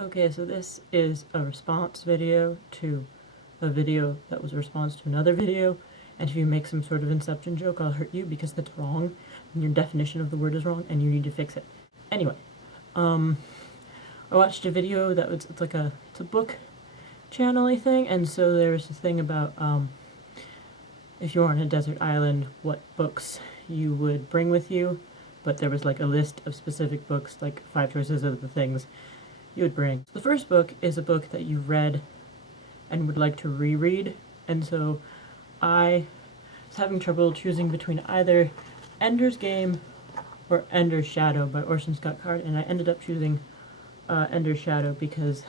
Okay, so this is a response video to a video that was a response to another video, and if you make some sort of Inception joke, I'll hurt you because that's wrong, and your definition of the word is wrong, and you need to fix it. Anyway, I watched a video that was, it's a book channel-y thing, and so there was this thing about, if you're on a desert island, what books you would bring with you, but there was like a list of specific books, like 5 choices of the things you would bring. The first book is a book that you read and would like to reread, and so I was having trouble choosing between either Ender's Game or Ender's Shadow by Orson Scott Card, and I ended up choosing Ender's Shadow because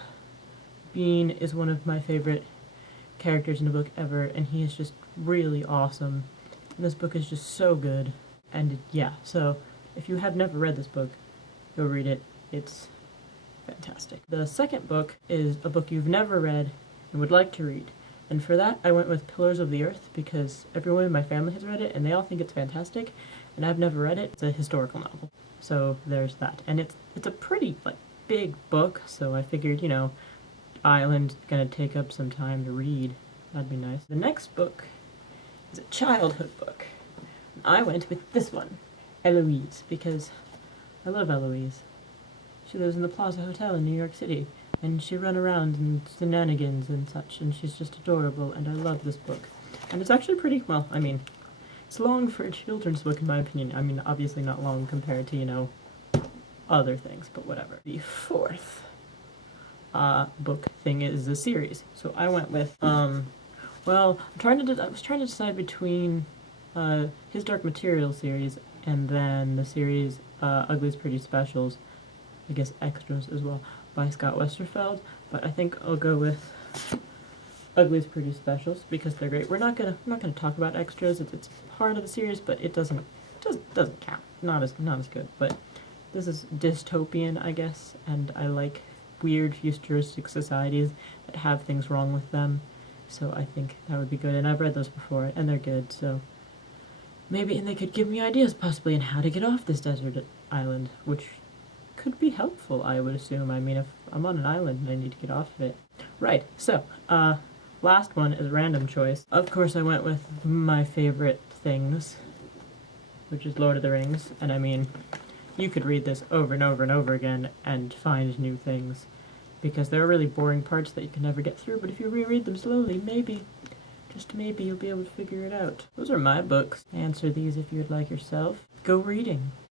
Bean is one of my favorite characters in a book ever, and he is just really awesome. And this book is just so good. And yeah, so if you have never read this book, go read it. It's fantastic. The second book is a book you've never read and would like to read. And for that, I went with Pillars of the Earth because everyone in my family has read it and they all think it's fantastic, and I've never read it. It's a historical novel. So there's that. And it's a pretty big book, so I figured, Island's gonna take up some time to read. That'd be nice. The next book is a childhood book. I went with this one, Eloise, because I love Eloise. She lives in the Plaza Hotel in New York City, and she run around and shenanigans and such, and she's just adorable, and I love this book. And it's actually pretty, well, I mean, it's long for a children's book in my opinion. I mean, obviously not long compared to, other things, but whatever. The fourth book thing is a series. So I went with, well, I was trying to decide between his Dark Materials series and then the series Ugly's Pretty Specials, I guess extras as well, by Scott Westerfeld, but I think I'll go with Ugly's Pretty Specials because they're great. We're not gonna talk about extras. It's part of the series, but it doesn't count. Not as good. But this is dystopian, I guess, and I like weird futuristic societies that have things wrong with them. So I think that would be good, and I've read those before, and they're good, so maybe, and they could give me ideas, possibly, on how to get off this desert island, which could be helpful, I would assume. I mean, if I'm on an island and I need to get off of it. Right, so, last one is random choice. Of course, I went with my favorite things, which is Lord of the Rings, and I mean, you could read this over and over and over again and find new things, because there are really boring parts that you can never get through, but if you reread them slowly, maybe, just maybe, you'll be able to figure it out. Those are my books. Answer these if you would like yourself. Go reading.